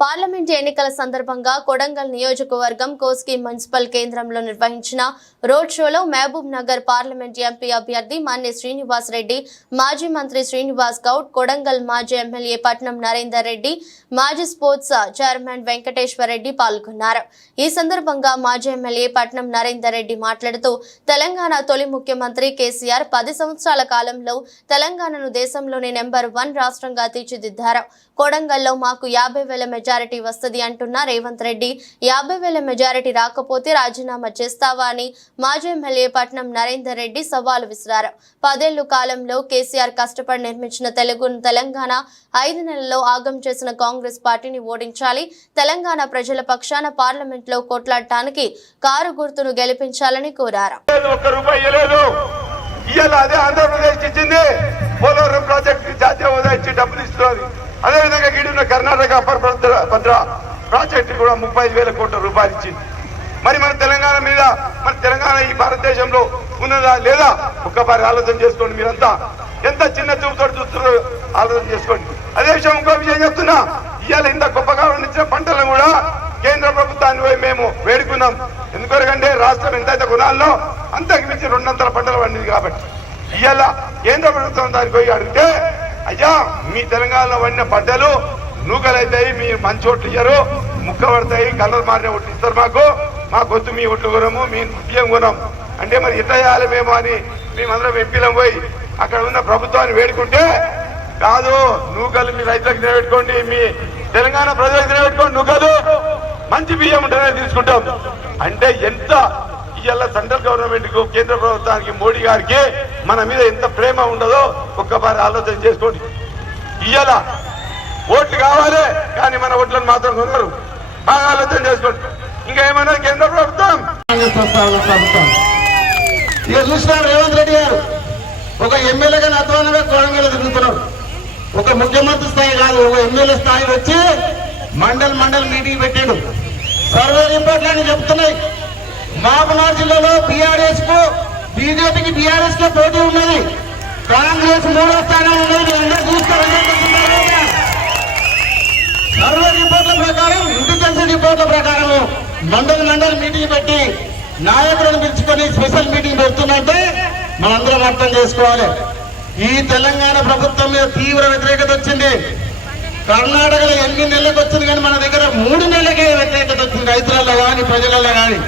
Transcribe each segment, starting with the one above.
Parliament ఎన్నికల సందర్భంగా కొడంగల్ నియోజకవర్గం కోస్గి మున్సిపల్ కేంద్రంలో నిర్వహించిన రోడ్ షోలో మహబూబ్ నగర్ పార్లమెంట్ ఎంపీ అభ్యర్థి మన్నె శ్రీనివాస్ రెడ్డి, మాజీ మంత్రి శ్రీనివాస్ గౌడ్, కొడంగల్ మాజీ ఎమ్మెల్యే పట్నం నరేందర్ రెడ్డి, మాజీ స్పోర్ట్స్ చైర్మన్ వెంకటేశ్వర్ రెడ్డి పాల్గొన్నారు. ఈ సందర్భంగా మాజీ ఎమ్మెల్యే పట్నం నరేందర్ రెడ్డి మాట్లాడుతూ తెలంగాణ తొలి ముఖ్యమంత్రి కేసీఆర్ 10 సంవత్సరాల కాలంలో తెలంగాణను దేశంలోనే నెంబర్ 1 రాష్ట్రంగా తీర్చిదిద్దారు. కొడంగల్లో మాకు 50,000 మెజారిటీ వస్తుంది అంటున్న రేవంత్ రెడ్డి 50,000 మెజారిటీ రాకపోతే రాజీనామా చేస్తావా అని మాజీ ఎమ్మెల్యే పట్నం నరేందర్ రెడ్డి సవాలు విసిరారు. 10 ఏళ్ల కాలంలో కేసీఆర్ కష్టపడి నిర్మించిన తెలంగాణ 5 నెలల్లో ఆగం చేసిన కాంగ్రెస్ పార్టీని ఓడించాలి. తెలంగాణ ప్రజల పక్షాన పార్లమెంట్ లో కొట్లాడటానికి కారు గుర్తును గెలిపించాలని కోరారు. అదేవిధంగా గిడిన కర్ణాటక భద్ర ప్రాజెక్టు కూడా 35,000 కోట్ల రూపాయలు ఇచ్చింది. మరి మన తెలంగాణ మీద, మన తెలంగాణ ఈ భారతదేశంలో ఉన్నదా లేదా ఒక్కసారి ఆలోచన చేసుకోండి. మీరంతా ఎంత చిన్న చూపుతో చూస్తున్నారో ఆలోచన చేసుకోండి. అదే విషయం ఇంకో విషయం చెప్తున్నా, ఇవాళ ఇంత గొప్పగా పండించిన పంటలను కూడా కేంద్ర ప్రభుత్వాన్ని పోయి మేము వేడుకున్నాం. ఎందుకంటే రాష్ట్రం ఎంతైతే గుణాల్లో అంతకు మించి 200 పంటలు పండింది. కాబట్టి ఇవాళ కేంద్ర ప్రభుత్వం దానికి పోయి అడిగితే, అయ్యా మీ తెలంగాణలో పండిన పంటలు నూకలైతాయి, మీరు మంచి ఓట్లు ఇయ్యరు, ముక్క పడతాయి, కలర్ మారిన ఓట్లు ఇస్తారు, మా గొంతు మీ ఓట్లు కొనము, మీ బియ్యం కొనం అంటే మరి ఎట్లా చేయాలి మేము అని మేమందరం ఎంపీలం పోయి అక్కడ ఉన్న ప్రభుత్వాన్ని వేడుకుంటే, కాదు నూకలు మీ రైతులకు నిలబెట్టుకోండి, మీ తెలంగాణ ప్రజలకు నిలబెట్టుకోండి, నూకలు మంచి బియ్యం ఉంటేనే తీసుకుంటాం. అంటే ఎంత ఇవాళ సెంట్రల్ గవర్నమెంట్ కు, కేంద్ర ప్రభుత్వానికి, మోడీ గారికి మన మీద ఎంత ప్రేమ ఉండదో ఒక్కసారి ఆలోచన చేసుకోండి. ఇవాళ ఓట్లు కావాలి కానీ మన ఓట్లను మాత్రం కొన్నారు. బాగా ఆలోచన చేసుకోండి. ఇంకా ఏమన్నా కేంద్ర ప్రభుత్వం ఇక చూసినారు రేవంత్ రెడ్డి గారు ఒక ఎమ్మెల్యేగా అధ్వానంగా కొడంగల్ తిరుగుతున్నారు. ఒక ముఖ్యమంత్రి స్థాయి కాదు, ఒక ఎమ్మెల్యే స్థాయి వచ్చి మండల్ మీటింగ్ పెట్టాడు. సర్వే రిపోర్ట్లని చెప్తున్నాయి. మహబూబ్నగర్ జిల్లాలో బీఆర్ఎస్ కు, బీజేపీకి బీఆర్ఎస్ కు పోటీ ఉన్నది. కాంగ్రెస్ 3వ స్థానం ఉన్నది. అందరూ చూస్తారు. సర్వే రిపోర్ట్ల ప్రకారం, ఇంటెలిజెన్స్ రిపోర్ట్ల ప్రకారం మండల్ మీటింగ్ పెట్టి నాయకులను పిలుచుకొని స్పెషల్ మీటింగ్ పెడుతుందంటే మనందరం అర్థం చేసుకోవాలి. ఈ తెలంగాణ ప్రభుత్వం మీద తీవ్ర వ్యతిరేకత వచ్చింది. కర్ణాటకలో 8 నెలలకు వచ్చింది కానీ మన దగ్గర 3 నెలలకే వ్యతిరేకత వచ్చింది. రైతులలో కానీ ప్రజలలో కానీ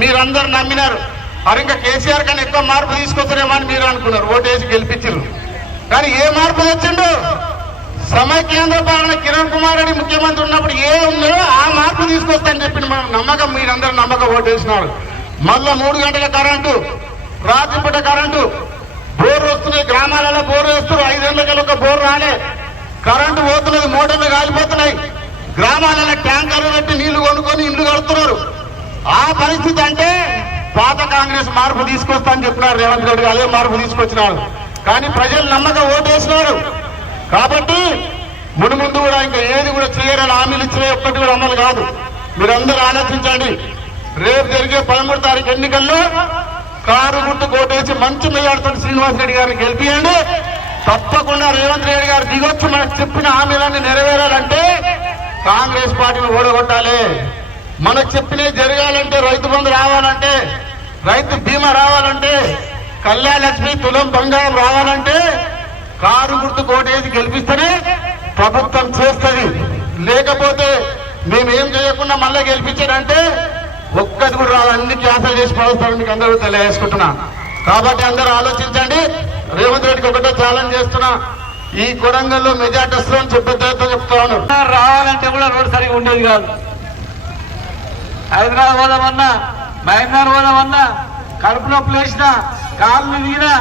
మీరందరూ నమ్మినారు. మరి ఇంకా కేసీఆర్ కన్నా ఎక్కువ మార్పు తీసుకొస్తారేమో అని మీరు అనుకున్నారు, ఓటేసి గెలిపించారు. కానీ ఏ మార్పు తెచ్చిండు? సమైక్యాంధ్ర పాలన కిరణ్ కుమార్ రెడ్డి ముఖ్యమంత్రి ఉన్నప్పుడు ఏ ఉన్నారో ఆ మార్పు తీసుకొస్తారని చెప్పిన మనం నమ్మకం, మీరందరూ నమ్మకం ఓటేసినారు. మళ్ళా 3 గంటల కరెంటు, రాత్రిపూట కరెంటు, బోర్లు వస్తున్నాయి, గ్రామాలలో బోర్లు వేస్తున్నారు. 5 ఏళ్ళకి ఒక బోర్ రాలే, కరెంటు పోతున్నది, మోటార్లు కాలిపోతున్నాయి. గ్రామాలలో ట్యాంకర్లు పెట్టి నీళ్లు కొనుక్కొని ఇల్లు కడుతున్నారు. ఆ పరిస్థితి అంటే పాత కాంగ్రెస్ మార్పు తీసుకొస్తా అని చెప్పినారు రేవంత్ రెడ్డి. అదే మార్పు తీసుకొచ్చినారు. కానీ ప్రజలు నమ్మకం ఓటేసినారు. కాబట్టి ముందు కూడా ఇంకా ఏది కూడా చేయరని హామీలు ఇచ్చినా ఒక్కటి కూడా అమలు కాదు. మీరందరూ ఆలోచించండి. రేపు జరిగే 13వ తారీఖు ఎన్నికల్లో కారు గుర్తు కోటేసి మంచి మెజార్టీతో శ్రీనివాస్ రెడ్డి గారిని గెలిపియండి. తప్పకుండా రేవంత్ రెడ్డి గారు దిగొచ్చి మనకు చెప్పిన హామీలన్నీ నెరవేరాలంటే కాంగ్రెస్ పార్టీని ఓడగొట్టాలి. మనకు చెప్పినవి జరగాలంటే, రైతు బంధు రావాలంటే, రైతు బీమా రావాలంటే, కళ్యాణ లక్ష్మి తులం బంగారం రావాలంటే కారు గుర్తు కోటేసి గెలిపిస్తేనే ప్రభుత్వం చేస్తుంది. లేకపోతే మేమేం చేయకుండా మళ్ళీ గెలిపించాడంటే ఒక్కటి కూడా రాదు. అన్ని క్యాన్సల్ చేసి పడేస్తారని మీకు అందరూ తెలియజేసుకుంటున్నా. కాబట్టి అందరూ ఆలోచించండి. రేవంత్ రెడ్డికి ఒకటే ఛాలెంజ్ చేస్తున్నా, ఈ కొడంగల్లో మెజార్టీ వస్తుందని చెప్పేతో చెప్తా ఉన్నారు. రావాలంటే కూడా రోడ్ సరిగా ఉండేది కాదు. హైదరాబాద్ పోదామన్నా, మహబూబ్నగర్ పోదామన్నా, కడుపు నొప్పులు వేసినా, కాళ్ళు దిగినా,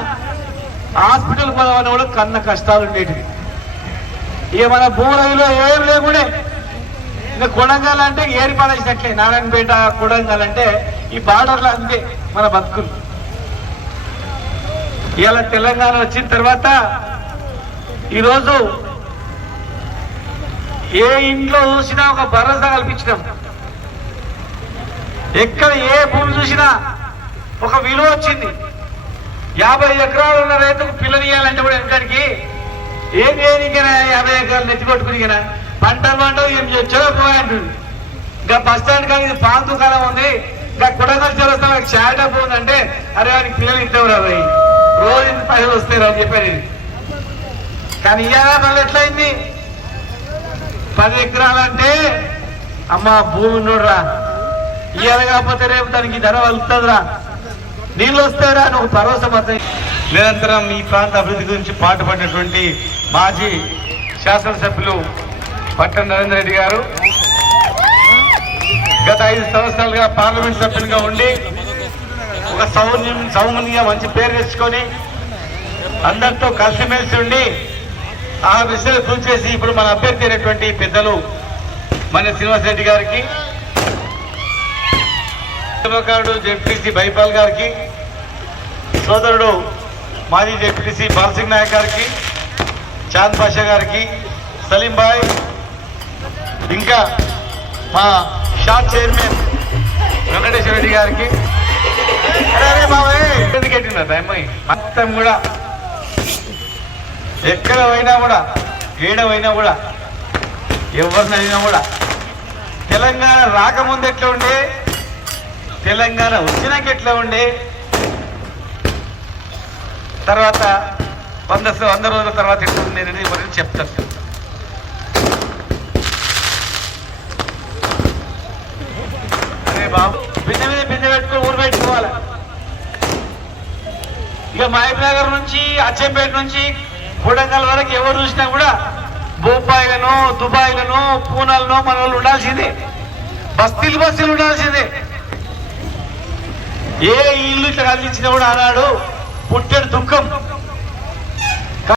హాస్పిటల్ పోదామన్నా కూడా కన్న కష్టాలు ఉండేటివి. ఇక మన భూములలో ఏం లేకుండే. ఇంకా కొడంగల్ అంటే ఏరి పడేసినట్లే. నారాయణపేట, కొడంగల్ అంటే ఈ బార్డర్లో అంతే మన బతుకులు. ఇలా తెలంగాణ వచ్చిన తర్వాత ఈరోజు ఏ ఇంట్లో చూసినా ఒక భరోసా కల్పించినాం. ఎక్కడ ఏ భూమి చూసినా ఒక విలువ వచ్చింది. 50 ఎకరాలు ఉన్న రైతుకు పిల్లలు ఇవ్వాలంటే కూడా వెనకడికి ఏం చేయనికైనా 50 ఎకరాలు నెత్తి కొట్టుకునికైనా పంట ఏం చదువుకోవాలి ఉంటుంది. ఇంకా బస్ స్టాండ్ కానీ ఇది పాన్ దుకాణం ఉంది, ఇంకా కొడంగల్ చౌరస్తా చాయ్ డబ్బు ఉందంటే అరే వానికి పిల్లలు ఇద్దరు రాయి రోజు ఇంత పైసలు వస్తాయి అని చెప్పారు ఇది. కానీ ఇవాళ మళ్ళీ ఎట్లయింది, 10 ఎకరాలంటే అమ్మ భూమి ఉన్నోడ్రా, ఇవాళ కాకపోతే రేపు దానికి ధర వలుతుందిరా, నీళ్ళు వస్తాయిరా అని ఒక భరోసా మాత్రం. నిరంతరం ఈ ప్రాంత అభివృద్ధి గురించి పాటుపడినటువంటి మాజీ శాసనసభ్యులు పట్టణ నరేంద్ర రెడ్డి గారు గత 5 సంవత్సరాలుగా పార్లమెంట్ సభ్యులుగా ఉండి ఒక సౌమ్యంగా మంచి పేరు తెచ్చుకొని అందరితో కలిసిమెలిసి ఉండి ఆ విషయాలు కృషి చేసి ఇప్పుడు మన అభ్యర్థి అయినటువంటి పెద్దలు మన శ్రీనివాసరెడ్డి గారికి, జెడ్పీసీ బైపాల్ గారికి, సోదరుడు మాజీ జెడ్పీసీ బాలసింగ్ నాయక్ గారికి, చాంద్ పాషా గారికి, సలీం భాయ్, ఇంకా మా షాప్ చైర్మన్ వెంకటేశ్వర రెడ్డి గారికి, మొత్తం కూడా ఎక్కడ పోయినా కూడా ఏడవైనా కూడా ఎవరినైనా కూడా తెలంగాణ రాకముందు ఎట్లా ఉండే, తెలంగాణ వచ్చినాక ఎట్లా ఉండే, తర్వాత 100 రోజుల తర్వాత ఎట్లా ఉంది అనేది గురించి చెప్తాను. అరే బాబు బిందె మీద బిందె పెట్టుకుని ఊరు పెట్టుకోవాలి. ఇక మహబూబ్ నగర్ నుంచి అచ్చంపేట నుంచి కొడంగల్ వరకు ఎవరు చూసినా కూడా బొంబాయిలను, దుబాయ్లను, పూనాలను మన వాళ్ళు ఉండాల్సిందే, బస్తీలు ఉండాల్సిందే. ఏ ఇల్లు ఇట్లా కదిలించినా కూడా ఆనాడు పుట్టెడు దుఃఖం